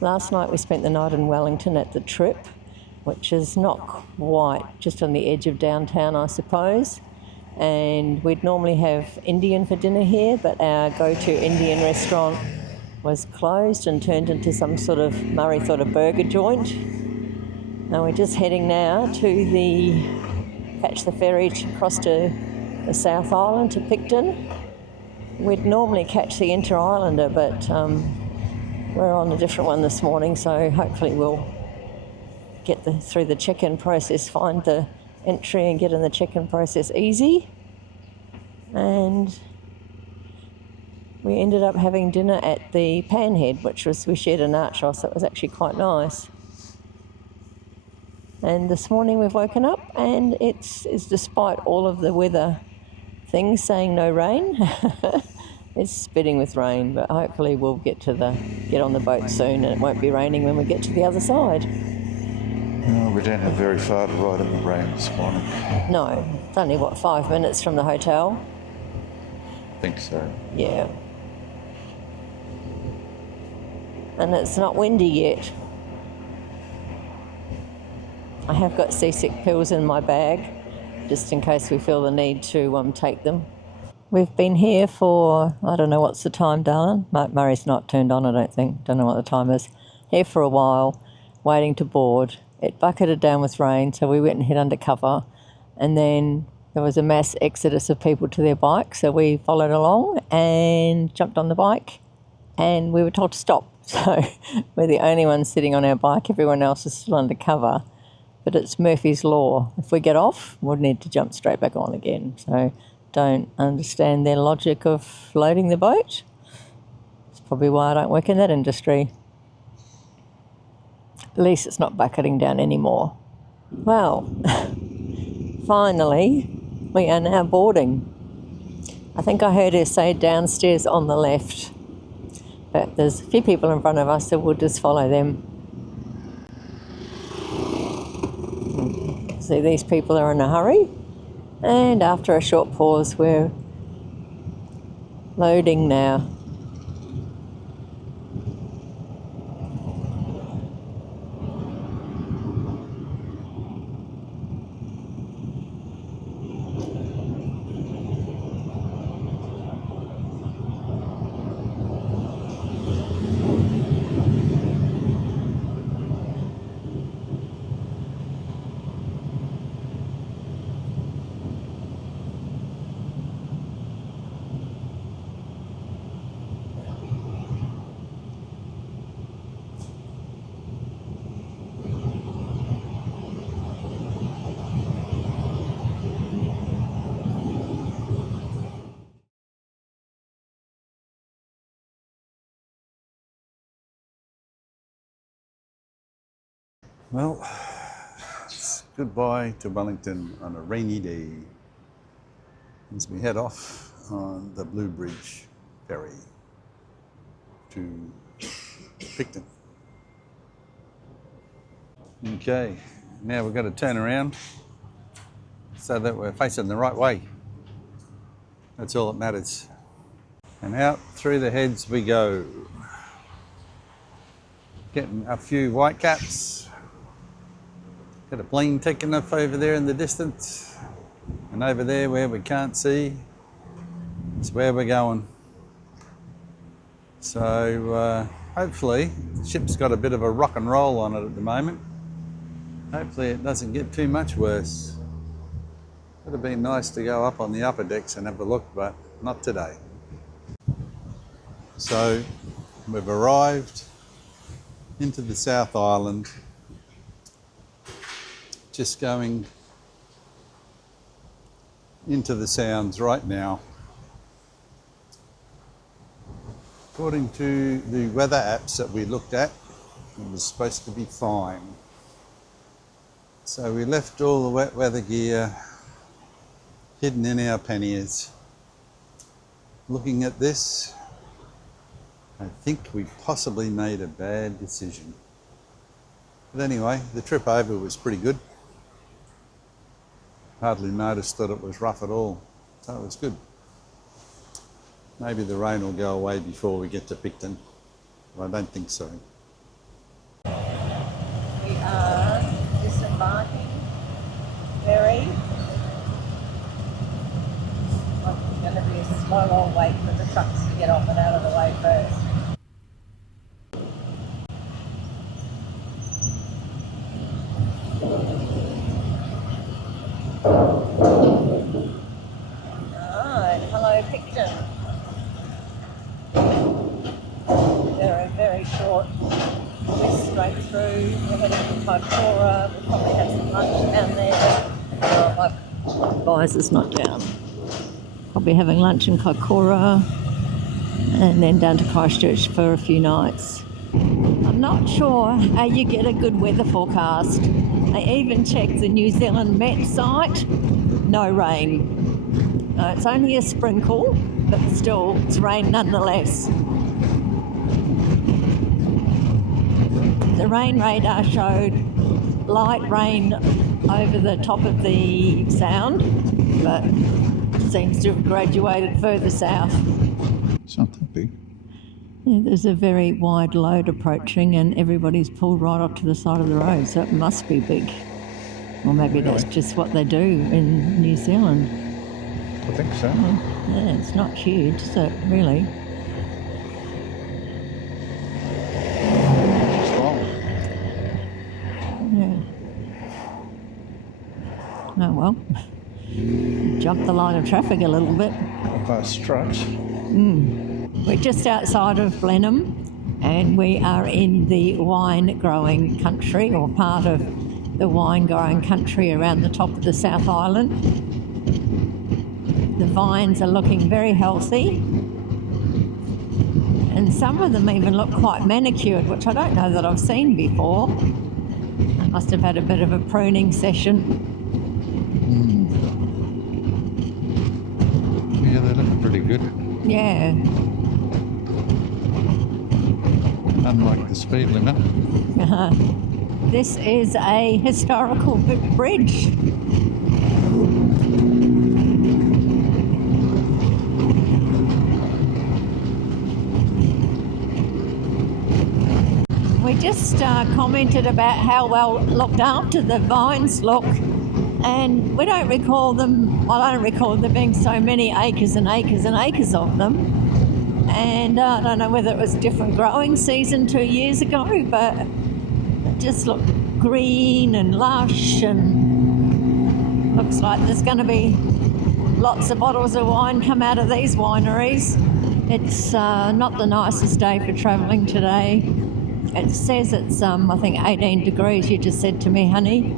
Last night we spent the night in Wellington at the Trip, which is not quite just on the edge of downtown, I suppose. And we'd normally have Indian for dinner here, but our go-to Indian restaurant was closed and turned into some sort of, Murray thought, a burger joint. And we're just heading now to catch the ferry across to the South Island, to Picton. We'd normally catch the Inter-Islander, but we're on a different one this morning, so hopefully we'll get through the check-in process, find the entry and get in the check-in process easy. And we ended up having dinner at the Panhead, we shared an archer, so it was actually quite nice. And this morning we've woken up and it's despite all of the weather things saying no rain, it's spitting with rain, but hopefully we'll get on the boat soon and it won't be raining when we get to the other side. Oh, we don't have very far to ride in the rain this morning. No, it's only 5 minutes from the hotel? I think so. Yeah. And it's not windy yet. I have got seasick pills in my bag, just in case we feel the need to take them. We've been here for, I don't know what's the time, darling. Murray's not turned on, I don't think. Don't know what the time is. Here for a while, waiting to board. It bucketed down with rain, so we went and hid under cover. And then there was a mass exodus of people to their bikes, so we followed along and jumped on the bike. And we were told to stop. So we're the only ones sitting on our bike. Everyone else is still under cover. But it's Murphy's Law. If we get off, we'll need to jump straight back on again. So don't understand their logic of loading the boat. It's probably why I don't work in that industry. At least it's not bucketing down anymore. Well, finally, we are now boarding. I think I heard her say downstairs on the left. But there's a few people in front of us, so we'll just follow them. See, these people are in a hurry. And after a short pause, we're loading now. Well, it's goodbye to Wellington on a rainy day as we head off on the Blue Bridge ferry to Picton. Okay, now we've got to turn around so that we're facing the right way. That's all that matters. And out through the heads we go. Getting a few white caps. Got a plane taking off over there in the distance, and over there where we can't see is where we're going. So hopefully the ship's got a bit of a rock and roll on it at the moment. Hopefully it doesn't get too much worse. Would have been nice to go up on the upper decks and have a look, but not today. So we've arrived into the South Island. Just going into the Sounds right now. According to the weather apps that we looked at, it was supposed to be fine. So we left all the wet weather gear hidden in our panniers. Looking at this, I think we possibly made a bad decision. But anyway, the trip over was pretty good. Hardly noticed that it was rough at all, so it was good. Maybe the rain will go away before we get to Picton, but I don't think so. So I'll wait for the trucks to get off and out of the way first. Alright, hello Picton. Very short. We're straight through. We're heading to Kaikoura. We'll probably have some lunch down there. My visor's not down. I'll be having lunch in Kaikoura and then down to Christchurch for a few nights. I'm not sure how you get a good weather forecast. I even checked the New Zealand Met site. No rain. It's only a sprinkle, but still, it's rain nonetheless. The rain radar showed light rain over the top of the sound, but seems to have graduated further south. It's not that big. Yeah, there's a very wide load approaching and everybody's pulled right off to the side of the road, so it must be big. Or maybe that's just what they do in New Zealand. I think so. Yeah, it's not huge, is it, really? It's long. Yeah. Oh well. Jumped the line of traffic a little bit. Past trucks. We're just outside of Blenheim and we are in the wine growing country, or part of the wine growing country around the top of the South Island. The vines are looking very healthy and some of them even look quite manicured, which I don't know that I've seen before. They must have had a bit of a pruning session. Yeah, they look pretty good. Yeah. Unlike the speed limit. This is a historical bridge. We just commented about how well looked after the vines look, and we don't recall them, well, I don't recall there being so many acres and acres and acres of them. And I don't know whether it was a different growing season 2 years ago, but it just looked green and lush, and looks like there's going to be lots of bottles of wine come out of these wineries. It's not the nicest day for travelling today. It says it's, I think, 18 degrees, you just said to me, honey.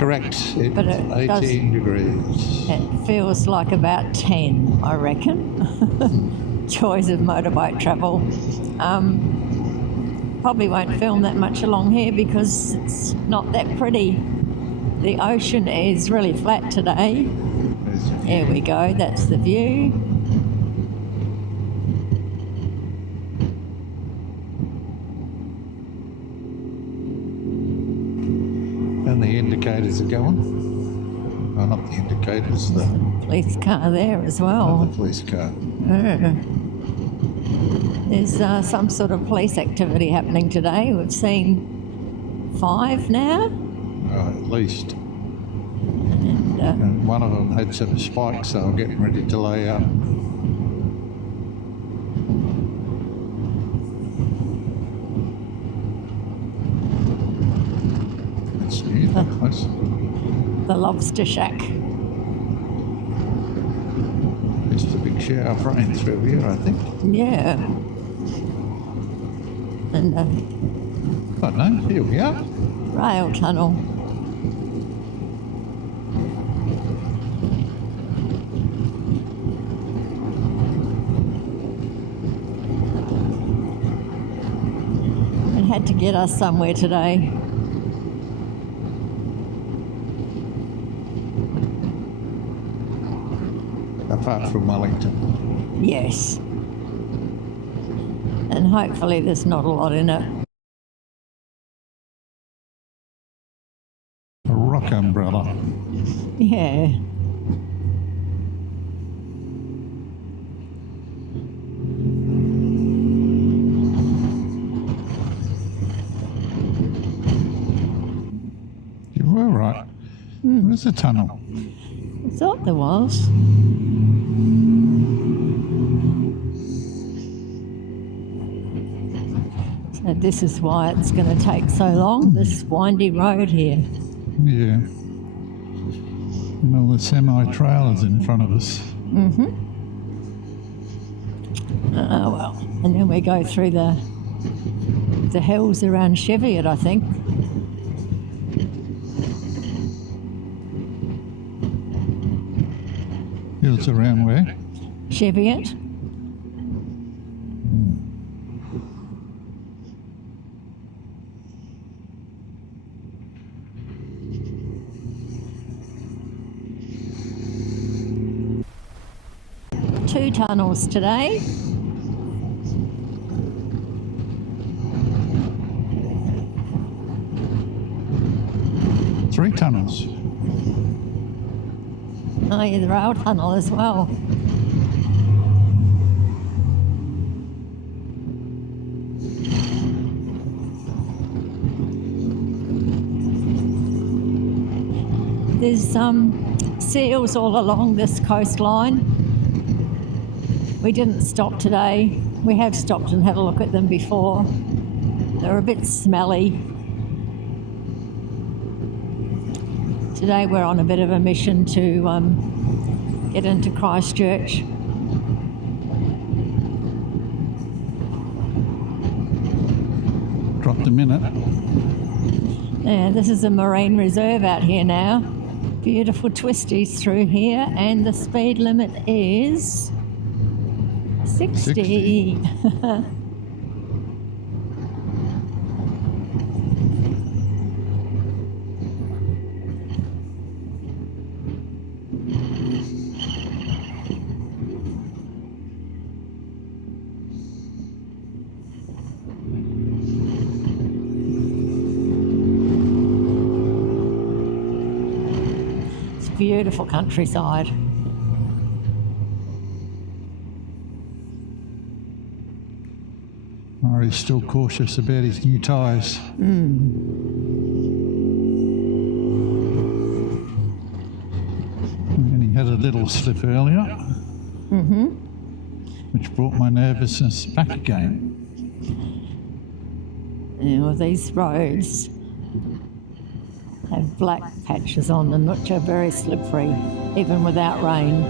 Correct. It's 18 degrees. It feels like about 10, I reckon. Joys of motorbike travel. Probably won't film that much along here because it's not that pretty. The ocean is really flat today. There we go, that's the view. And the indicators are going. Oh, not the indicators, the Police car there as well. the police car. There's some sort of police activity happening today. We've seen 5 now. Oh, at least. And, And one of them had some spikes they were getting ready to lay out. It's new, that place. the lobster shack. Just a big shower of rain through here, I think. Yeah. And I don't know, here we are. rail tunnel. It had to get us somewhere today. Apart from Wellington. Yes. And hopefully there's not a lot in it. A rock umbrella. Yeah. You were right. There's a tunnel. I thought there was. And this is why it's going to take so long, this windy road here. Yeah. And all the semi-trailers in front of us. Oh well. And then we go through the hills around Cheviot, I think. Hills around where? Cheviot. Two tunnels today. Three tunnels. Oh yeah, the rail tunnel as well. There's seals all along this coastline. We didn't stop today. We have stopped and had a look at them before. They're a bit smelly. Today we're on a bit of a mission to get into Christchurch. Dropped a minute. Yeah, this is a marine reserve out here now. Beautiful twisties through here, and the speed limit is 60. It's beautiful countryside. Murray's still cautious about his new tyres. And he had a little slip earlier, which brought my nervousness back again. Yeah, well, these roads have black patches on them, which are very slippery, even without rain.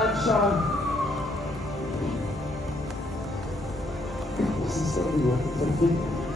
live show. This is everywhere, I think.